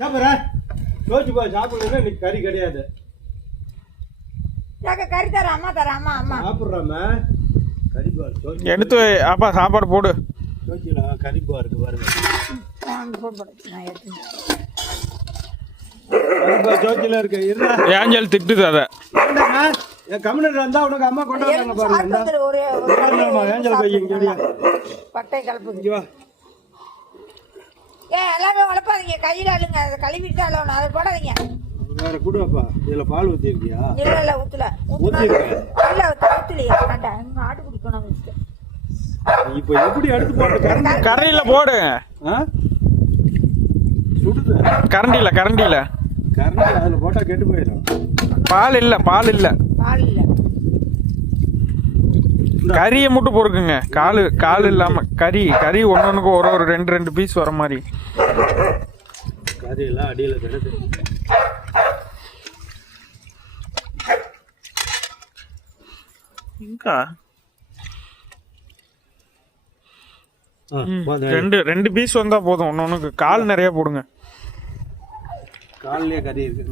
சாப்பிட்றேன் யோசிச்சு போய் சாப்பிடலன்னா இன்னைக்கு கறி கிடையாது. கறி தரேன் அம்மா தரேன் அம்மா அம்மா சாப்பிட்றாம கறி பாரு எடுத்து அப்பா சாப்பாடு போடு. யோசிக்கலாம் கறி பாருக்கு பாருங்க. நான் எடுத்து ஜோக்கில இருக்கு இருந்தா ஏஞ்சல் திட்டுது அதை. என் கம்யூனிட்டி வந்தா உனக்கு அம்மா கொண்டு வந்தாங்க பாருங்க. ஒரே ஏஞ்சல் போய் இங்க பட்டை கலப்புது. எல்லாமே வளர்ப்பாதீங்க, கையில் அழுங்க, அதை கழுவிட்டு அழணும், அதை போடாதீங்க. வேற கூடப்பா இதுல பால் ஊத்தி இருக்கியா? இல்ல ஊத்துல இல்ல ஊத்துலையே வேண்டாம், ஆட்டு குடிக்கணும். இப்ப எப்படி எடுத்து போட்டு கரண்டியில போடு. சுடுது கரண்டியில கரண்டி அதுல போட்டா கெட்டு போயிடும். பால் இல்ல பால் இல்ல கறியை மட்டும் பொறுக்குங்க. கால் இல்லாம கறி ஒன்னொன்னுக்கு ஒரு ரெண்டு பீஸ் வர மாதிரி. கறி எல்லாம் அடியில கிடக்கு. ரெண்டு பீஸ் வந்தா போதும். ஒன்னொன்னுக்கு கால் நிறைய போடுங்க. கால்லயே கறி இருக்கு.